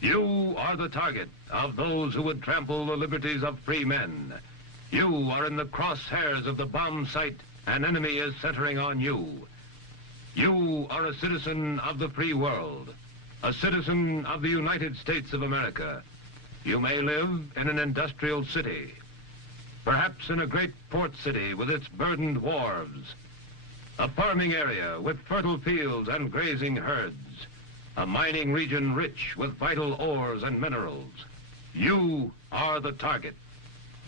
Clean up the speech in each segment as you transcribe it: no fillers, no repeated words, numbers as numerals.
You are the target of those who would trample the liberties of free men. You are in the crosshairs of the bomb sight. An enemy is centering on you. You are a citizen of the free world, a citizen of the United States of America. You may live in an industrial city, perhaps in a great port city with its burdened wharves, a farming area with fertile fields and grazing herds, a mining region rich with vital ores and minerals. You are the target.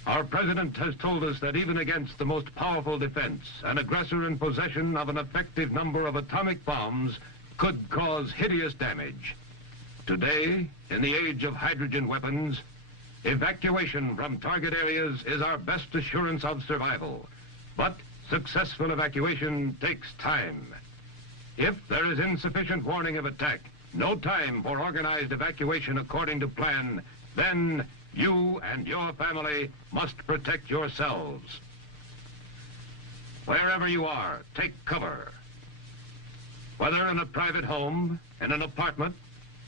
Our president has told us that even against the most powerful defense, an aggressor in possession of an effective number of atomic bombs could cause hideous damage. Today, in the age of hydrogen weapons, evacuation from target areas is our best assurance of survival. But successful evacuation takes time. If there is insufficient warning of attack, no time for organized evacuation according to plan, then you and your family must protect yourselves. Wherever you are, take cover. Whether in a private home, in an apartment,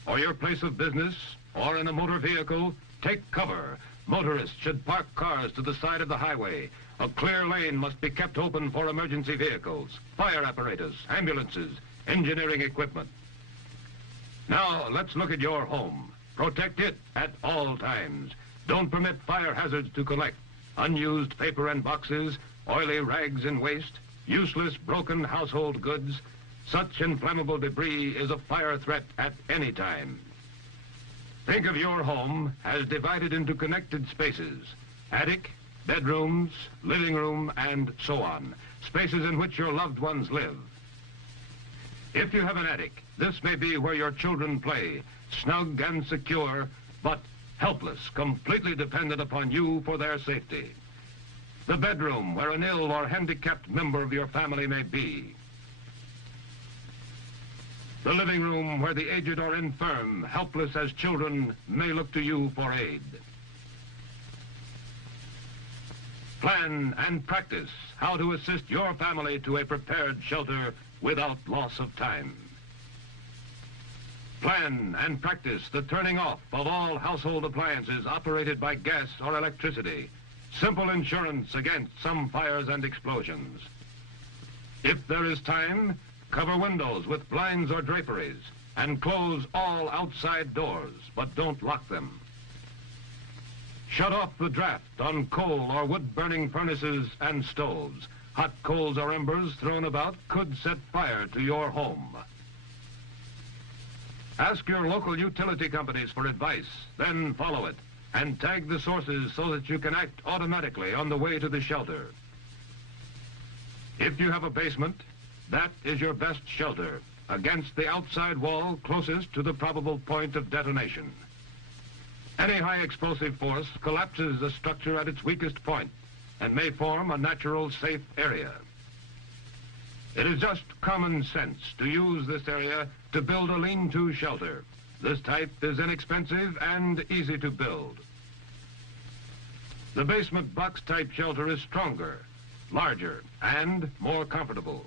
or your place of business, or in a motor vehicle, take cover. Motorists should park cars to the side of the highway. A clear lane must be kept open for emergency vehicles, fire apparatus, ambulances, engineering equipment. Now, let's look at your home. Protect it at all times. Don't permit fire hazards to collect. Unused paper and boxes, oily rags and waste, useless broken household goods. Such inflammable debris is a fire threat at any time. Think of your home as divided into connected spaces. Attic, bedrooms, living room, and so on. Spaces in which your loved ones live. If you have an attic, this may be where your children play, snug and secure, but helpless, completely dependent upon you for their safety. The bedroom where an ill or handicapped member of your family may be. The living room where the aged or infirm, helpless as children, may look to you for aid. Plan and practice how to assist your family to a prepared shelter without loss of time. Plan and practice the turning off of all household appliances operated by gas or electricity. Simple insurance against some fires and explosions. If there is time, cover windows with blinds or draperies and close all outside doors, but don't lock them. Shut off the draft on coal or wood-burning furnaces and stoves. Hot coals or embers thrown about could set fire to your home. Ask your local utility companies for advice, then follow it, and tag the sources so that you can act automatically on the way to the shelter. If you have a basement, that is your best shelter against the outside wall closest to the probable point of detonation. Any high explosive force collapses the structure at its weakest point and may form a natural safe area. It is just common sense to use this area to build a lean-to shelter. This type is inexpensive and easy to build. The basement box-type shelter is stronger, larger, and more comfortable.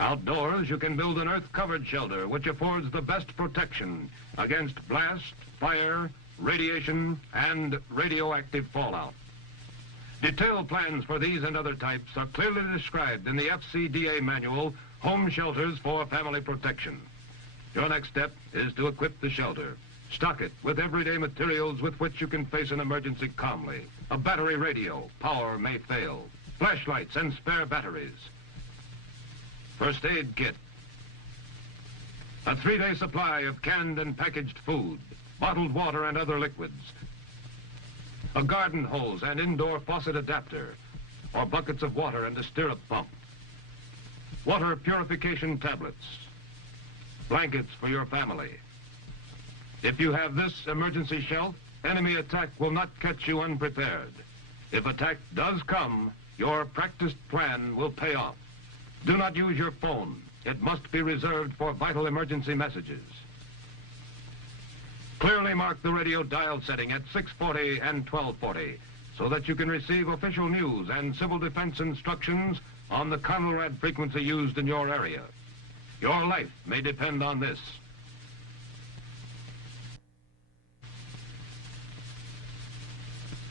Outdoors, you can build an earth-covered shelter which affords the best protection against blast, fire, radiation, and radioactive fallout. Detailed plans for these and other types are clearly described in the FCDA manual, Home Shelters for Family Protection. Your next step is to equip the shelter. Stock it with everyday materials with which you can face an emergency calmly. A battery radio, power may fail. Flashlights and spare batteries. First aid kit. A 3-day supply of canned and packaged food, bottled water and other liquids. A garden hose and indoor faucet adapter, or buckets of water and a stirrup pump. Water purification tablets. Blankets for your family. If you have this emergency shelf, enemy attack will not catch you unprepared. If attack does come, your practiced plan will pay off. Do not use your phone. It must be reserved for vital emergency messages. Clearly mark the radio dial setting at 640 and 1240. so that you can receive official news and civil defense instructions on the Conelrad frequency used in your area. Your life may depend on this.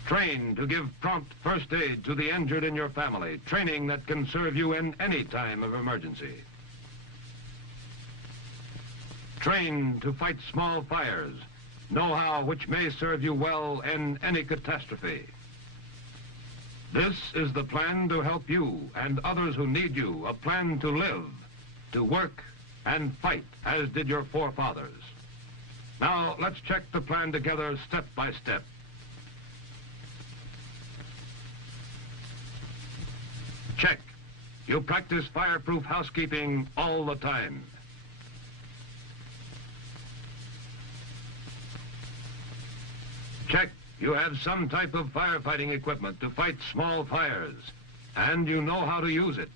Train to give prompt first aid to the injured in your family, training that can serve you in any time of emergency. Train to fight small fires, know-how which may serve you well in any catastrophe. This is the plan to help you and others who need you, a plan to live, to work, and fight, as did your forefathers. Now, let's check the plan together step by step. Check. You practice fireproof housekeeping all the time. Check. You have some type of firefighting equipment to fight small fires, and you know how to use it.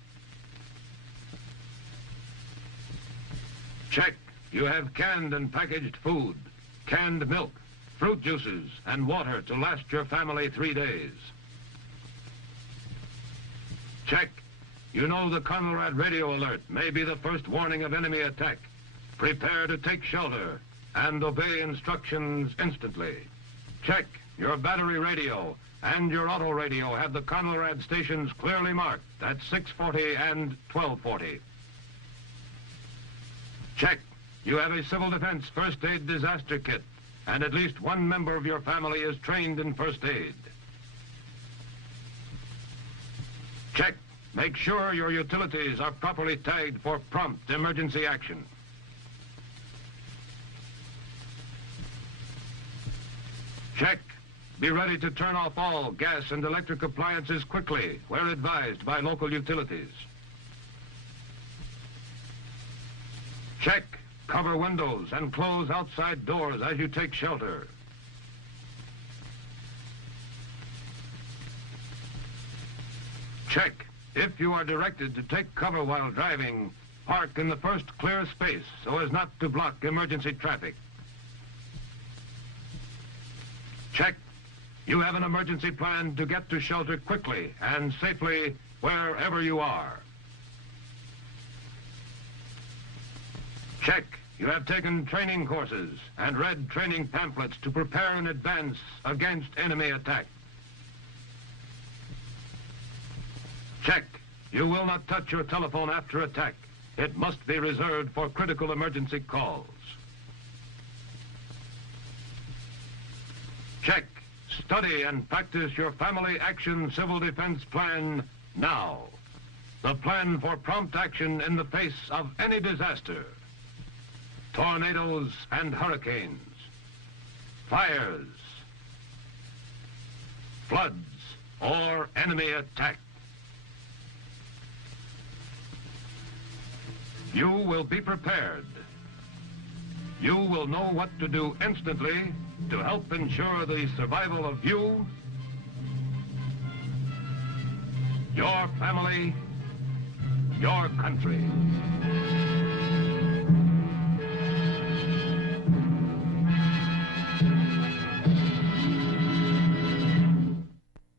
Check. You have canned and packaged food, canned milk, fruit juices, and water to last your family 3 days. Check. You know the Conelrad radio alert may be the first warning of enemy attack. Prepare to take shelter and obey instructions instantly. Check. Your battery radio and your auto radio have the Conelrad stations clearly marked at 640 and 1240. Check. You have a civil defense first aid disaster kit, and at least one member of your family is trained in first aid. Check. Make sure your utilities are properly tagged for prompt emergency action. Check. Be ready to turn off all gas and electric appliances quickly, where advised by local utilities. Check. Cover windows and close outside doors as you take shelter. Check. If you are directed to take cover while driving, park in the first clear space so as not to block emergency traffic. Check. You have an emergency plan to get to shelter quickly and safely wherever you are. Check. You have taken training courses and read training pamphlets to prepare in advance against enemy attack. Check. You will not touch your telephone after attack. It must be reserved for critical emergency calls. Check. Study and practice your Family Action Civil Defense Plan now. The plan for prompt action in the face of any disaster. Tornadoes and hurricanes. Fires. Floods or enemy attack. You will be prepared. You will know what to do instantly to help ensure the survival of you, your family, your country.